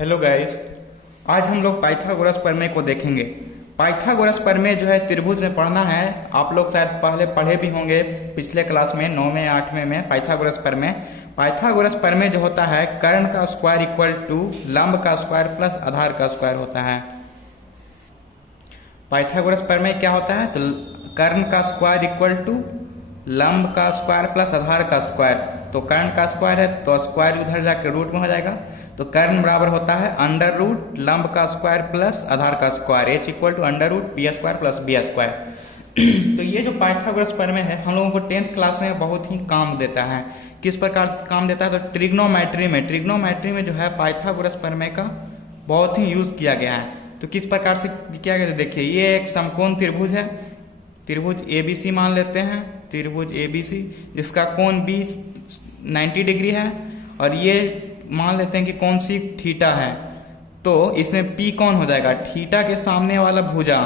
Hello guys, आज हम लोग पाइथागोरस प्रमेय को देखेंगे। पाइथागोरस प्रमेय जो है त्रिभुज में पढ़ना है। आप लोग शायद पहले पढ़े भी होंगे पिछले क्लास में 9वें 8वें में पाइथागोरस प्रमेय। पाइथागोरस प्रमेय जो होता है कर्ण का स्क्वायर इक्वल टू लंब का स्क्वायर प्लस आधार का स्क्वायर होता है। पाइथागोरस प्रमेय क्या होता है? तो कर्ण का स्क्वायर इक्वल टू लंब का स्क्वायर प्लस आधार का स्क्वायर। तो कर्ण का स्क्वायर है तो स्क्वायर उधर जाकर रूट में हो जाएगा। तो कर्ण बराबर होता है अंडर रूट लंब का स्क्वायर प्लस आधार का square, H equal to under root B square plus B square. तो ये जो पाइथागोरस प्रमेय है हम लोगों को 10th क्लास में बहुत ही काम देता है। किस प्रकार से काम देता है? तो ट्रिग्नोमेट्री में जो है पाइथागोरस प्रमेय का बहुत ही यूज किया गया है। तो किस प्रकार से किया गया? देखिए, ये एक समकोण त्रिभुज है। त्रिभुज ABC मान लेते हैं, त्रिभुज ABC जिसका कोण B 90 डिग्री है और ये मान लेते हैं कि कौन सी थीटा है। तो इसमें P कौन हो जाएगा? थीटा के सामने वाला भुजा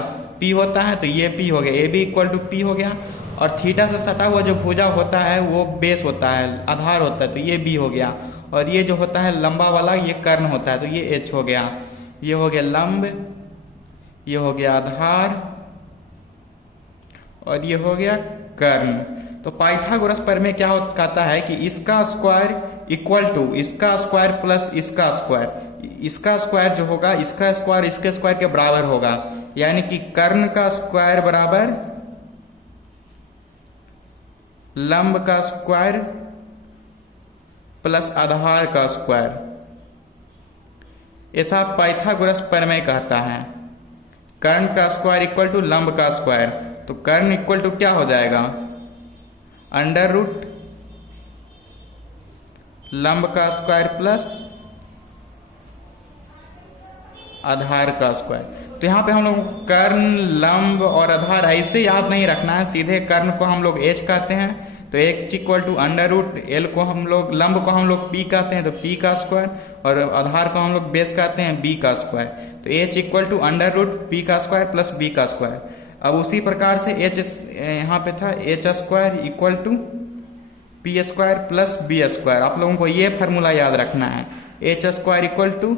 P होता है, तो ये P हो गया, AB इक्वल टू P हो गया। और थीटा से सटा हुआ जो भुजा होता है वो बेस होता है, आधार होता है, तो ये B हो गया। और ये जो होता है लंबा वाला ये कर्ण होता है, तो ये H हो गया। ये हो गया लंब, ये हो गया आधार और ये हो गया कर्ण। तो पाइथागोरस प्रमेय क्या कहता है कि इसका स्क्वायर इक्वल टू इसका स्क्वायर प्लस इसका स्क्वायर, इसका स्क्वायर जो होगा इसका स्क्वायर इसके स्क्वायर के बराबर होगा। यानी कि कर्ण का स्क्वायर बराबर लंब का स्क्वायर प्लस आधार का स्क्वायर, ऐसा पाइथागोरस प्रमेय कहता है। कर्ण का स्क्वायर इक्वल टू लंब का स्क्वायर, तो कर्ण इक्वल टू क्या हो जाएगा? अंडर रूट लंब का स्क्वायर प्लस आधार का स्क्वायर। तो यहाँ पे हम लोग कर्ण, लंब और आधार ऐसे याद नहीं रखना है, सीधे कर्ण को हम लोग H कहते हैं तो H equal to under root, L को हम लोग, लंब को हम लोग P कहते हैं तो P का स्क्वायर, और आधार को हम लोग बेस कहते हैं B का स्क्वायर। तो H equal to under root P का स्क्वायर प्लस B का स्क्वायर। अब उसी प्रकार से H यहाँ पे था H square equal to P square plus B square. आप लोगों को ये फार्मूला याद रखना है, H square equal to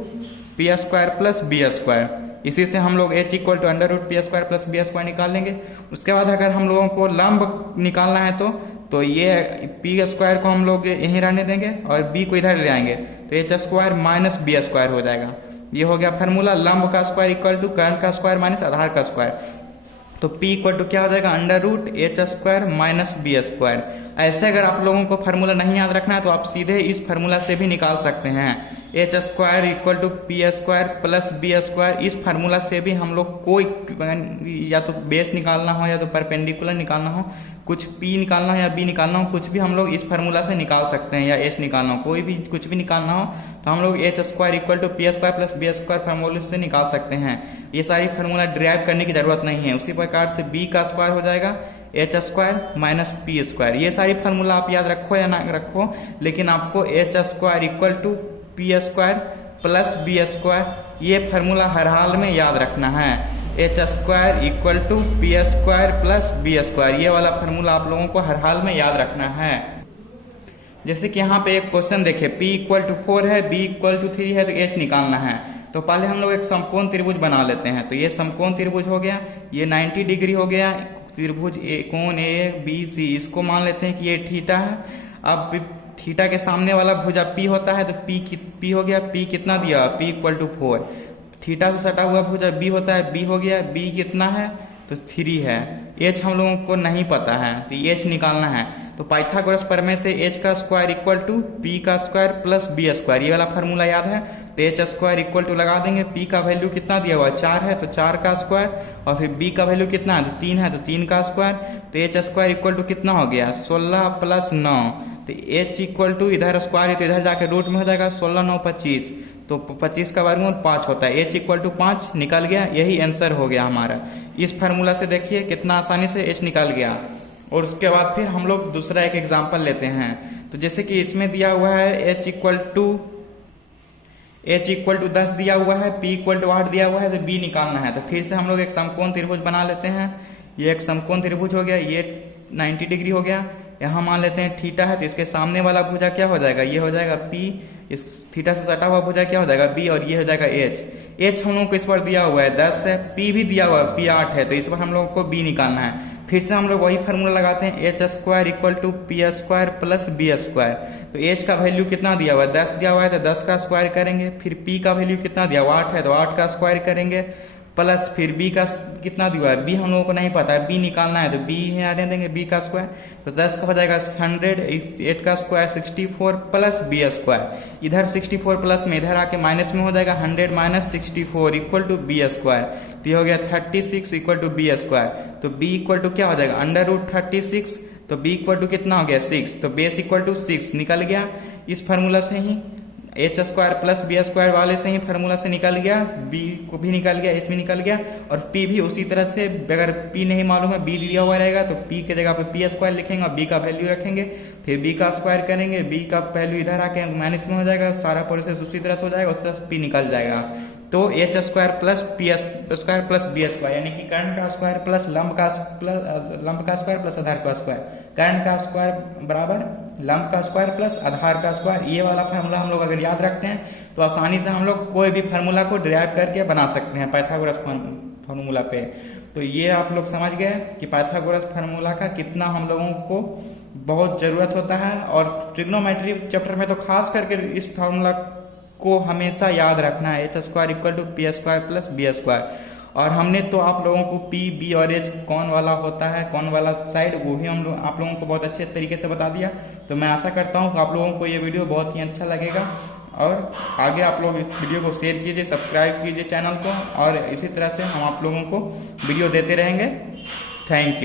P square plus B square. इसी से हम लोग H equal to under root P square plus B square निकाल लेंगे। उसके बाद अगर हम लोगों को लंब निकालना है तो ये P स्क्वायर को हम लोग यहीं रहने देंगे और B को इधर ले आएंगे, तो H square minus B square हो जाएगा। ये हो गया फार्मूला, लंब का स्क्वायर इक्वल टू कर्ण का स्क्वायर माइनस आधार का स्क्वायर। तो P इक्वल टू क्या हो जाएगा? Under root H square minus B square. ऐसे अगर आप लोगों को फार्मूला नहीं याद रखना है तो आप सीधे इस फार्मूला से भी निकाल सकते हैं, H square equal to P square plus B square. इस फार्मूला से भी हम लोग कोई या तो बेस निकालना हो या तो परपेंडिकुलर निकालना हो, कुछ P निकालना हो या B निकालना हो, कुछ भी हम लोग इस फार्मूला से निकाल सकते हैं, या H निकालना हो, कोई भी कुछ भी निकालना हो तो हम लोग H square equal to P square plus B square फार्मूले से निकाल सकते हैं। ये सारी फार्मूला डिराइव करने की जरूरत नहीं है। उसी प्रकार से B का स्क्वायर हो जाएगा H square minus P square. ये सारी फार्मूला आप याद रखो या ना रखो, लेकिन आपको H square equal to P square plus B square ये फार्मूला हर हाल में याद रखना है। H square equal to P square plus B square, ये वाला फार्मूला आप लोगों को हर हाल में याद रखना है। जैसे कि यहाँ पे एक क्वेश्चन देखे, P इक्वल टू 4 है, B इक्वल टू 3 है, तो H निकालना है। तो पहले हम लोग एक समकोण त्रिभुज बना लेते हैं। तो ये समकोण त्रिभुज हो गया, ये 90 डिग्री हो गया त्रिभुज कोण ABC, इसको मान लेते हैं कि ये थीटा है। अब थीटा के सामने वाला भुजा P होता है तो P हो गया, P कितना दिया? P equal to 4। थीटा से सटा हुआ भुजा B होता है, B हो गया, B कितना है? तो 3 है। H हम लोगों को नहीं पता है तो H निकालना है। तो पाइथागोरस प्रमेय से H का स्क्वायर इक्वल टू P का स्क्वायर प्लस B स्क्वायर, ये वाला फार्मूला याद है। तो H स्क्वायर इक्वल टू लगा देंगे, P का वैल्यू कितना दिया हुआ है? 4 है तो 4 का स्क्वायर, और फिर B का वैल्यू कितना है? तो 3 है तो 3 का स्क्वायर। तो H स्क्वायर इक्वल टू कितना हो गया? 16 प्लस 9। तो H इक्वल टू इधर स्क्वायर है तो इधर जाके रूट में हो जाएगा, 16 9 25, तो 25 का वर्गमूल 5 होता है। H इक्वल टू 5 निकल गया, यही आंसर हो गया हमारा। इस फार्मूला से देखिए कितना आसानी से H निकल गया। और उसके बाद फिर हम लोग दूसरा एक एग्जाम्पल लेते हैं। तो जैसे कि इसमें दिया हुआ है H इक्वल टू 10 दिया हुआ है, P इक्वल टू 8 दिया हुआ है, तो B निकालना है। तो फिर से हम लोग एक समकोण त्रिभुज बना लेते हैं। ये एक समकोण त्रिभुज हो गया, ये 90 डिग्री हो गया। यहाँ मान लेते हैं थीटा है तो इसके सामने वाला भुजा क्या हो जाएगा? ये हो जाएगा P इस थीटा से सटा हुआ भुजा क्या हो जाएगा बी, और ये हो जाएगा एच। एच हम लोगों को इस पर दिया हुआ है 10 है, पी भी दिया हुआ है, पी 8 है, तो इस पर हम लोगों को बी निकालना है। फिर से हम लोग वही फार्मूला लगाते हैं, H square equal to P square plus B square. तो एच का वैल्यू कितना दिया हुआ है 10 दिया हुआ है, तो 10 का स्क्वायर करेंगे। फिर पी का वैल्यू कितना दिया हुआ 8 है, तो 8 का स्क्वायर करेंगे, प्लस फिर बी का कितना दिया है, बी हम लोगों को नहीं पता है, बी निकालना है, तो बी यहाँ देंगे बी का स्क्वायर, तो 10 का हो जाएगा 100, 8 का स्क्वायर 64 प्लस बी स्क्वायर। इधर 64 प्लस में इधर आके माइनस में हो जाएगा 100 minus 64 equal to B square. तो ये हो गया 36 इक्वल टू बी स्क्वायर। तो बी इक्वल टू क्या हो जाएगा √36, तो बी इक्वल टू कितना हो गया 6, तो बेस इक्वल टू 6 निकल गया इस फार्मूला से ही। H square plus B square वाले से ही फार्मूला से निकल गया, बी को भी निकल गया, एच भी निकल गया, और पी भी उसी तरह से। अगर पी नहीं मालूम है, बी दिया हुआ रहेगा, तो पी के जगह पे पी स्क्वायर लिखेंगे और बी का वैल्यू रखेंगे, फिर बी का स्क्वायर करेंगे, बी का वैल्यू इधर आके माइनस में हो जाएगा, सारा प्रोसेस उसी तरह से हो जाएगा, उसी तरह से पी निकल जाएगा। तो H square plus P square plus B square, यानी कि कर्ण का स्क्वायर प्लस लंब का स्क्वायर प्लस आधार का स्क्वायर, कर्ण का स्क्वायर बराबर लंब का स्क्वायर प्लस आधार का स्क्वायर। ये वाला फार्मूला हम लोग अगर याद रखते हैं तो आसानी से हम लोग कोई भी फार्मूला को डिराइव करके बना सकते हैं पाइथागोरस फार्मूला पे। तो ये आप लोग समझ गए कि पाइथागोरस फार्मूला का कितना हम लोगों को बहुत जरूरत होता है, और ट्रिग्नोमेट्री चैप्टर में तो खास करके इस फार्मूला को हमेशा याद रखना है, H square equal to P square plus B square. और हमने तो आप लोगों को पी, बी और एच कौन वाला होता है, कौन वाला साइड, वो भी हम लोग आप लोगों को बहुत अच्छे तरीके से बता दिया। तो मैं आशा करता हूँ कि आप लोगों को ये वीडियो बहुत ही अच्छा लगेगा, और आगे आप लोग इस वीडियो को शेयर कीजिए, सब्सक्राइब कीजिए चैनल को, और इसी तरह से हम आप लोगों को वीडियो देते रहेंगे। Thank you.